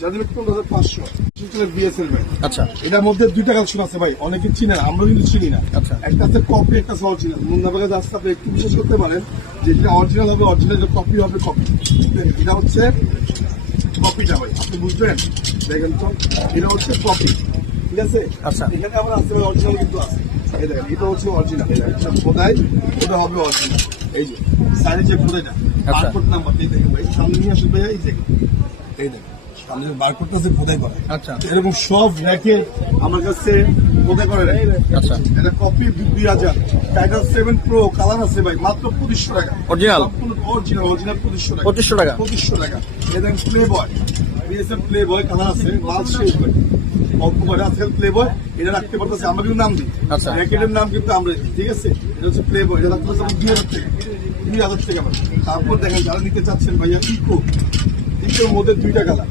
যাদের 15,500 বিএসএল ভাই। আচ্ছা এটার মধ্যে দুইটা কালেকশন আছে ভাই, অনেকে চিনে না, আমরা কিন্তু চিনি না। আচ্ছা। একটা আছে কপি, একটা আছে অরিজিনাল। মুন্নাবাগের রাস্তা আপনি একটু বিশ্বাস করতে পারেন যে যেটা অরিজিনাল হবে অরিজিনাল, কপি হবে কপি। এটা হচ্ছে কপিটা ভাই, আপনি বুঝবেন। দেখেন তো, এটা হচ্ছে কপি, ঠিক আছে। আচ্ছা। এখানে আবার আছে অরিজিনাল কিন্তু আছে। এই দেখেন, এটা হচ্ছে অরিজিনাল, এটা খোদাই, ওটা হবে অরিজিনাল। এই যে সাইডে যে খোদাইটা, আচ্ছা। বারকোড নাম্বার, এই দেখেন ভাই, সামনে নিয়ে আসেন ভাই, এই দেখেন, এই দেখেন সামনে বারকোডটা আছে খোদাই করা। আচ্ছা এরকম সব র্যাকে আমার কাছে খোদাই করে রাখে। আচ্ছা। এটা কপি 2000, টাইটান 7 প্রো কালার আছে ভাই, মাত্র 2500 টাকা। Original? অরিজিনাল 2500 টাকা। 2500 টাকা? 2500 টাকা। এটা প্লে বয়, বিএসএফ প্লে বয় কালার আছে, মাল শেষ ভাই। অল্প করে আজকাল প্লে বয়, এটা রাখতে পারতেছে, আমরা কিন্তু নাম দিই। আচ্ছা। র্যাকেটের নাম কিন্তু আমরা দিই, ঠিক আছে। এটা হচ্ছে প্লে বয়, এটা রাখতে পারছে 2000 টাকা, 2000 টাকা। তারপর দেখেন যারা নিতে চাচ্ছেন ভাইয়া, ইকোর মধ্যে দুইটা কালার।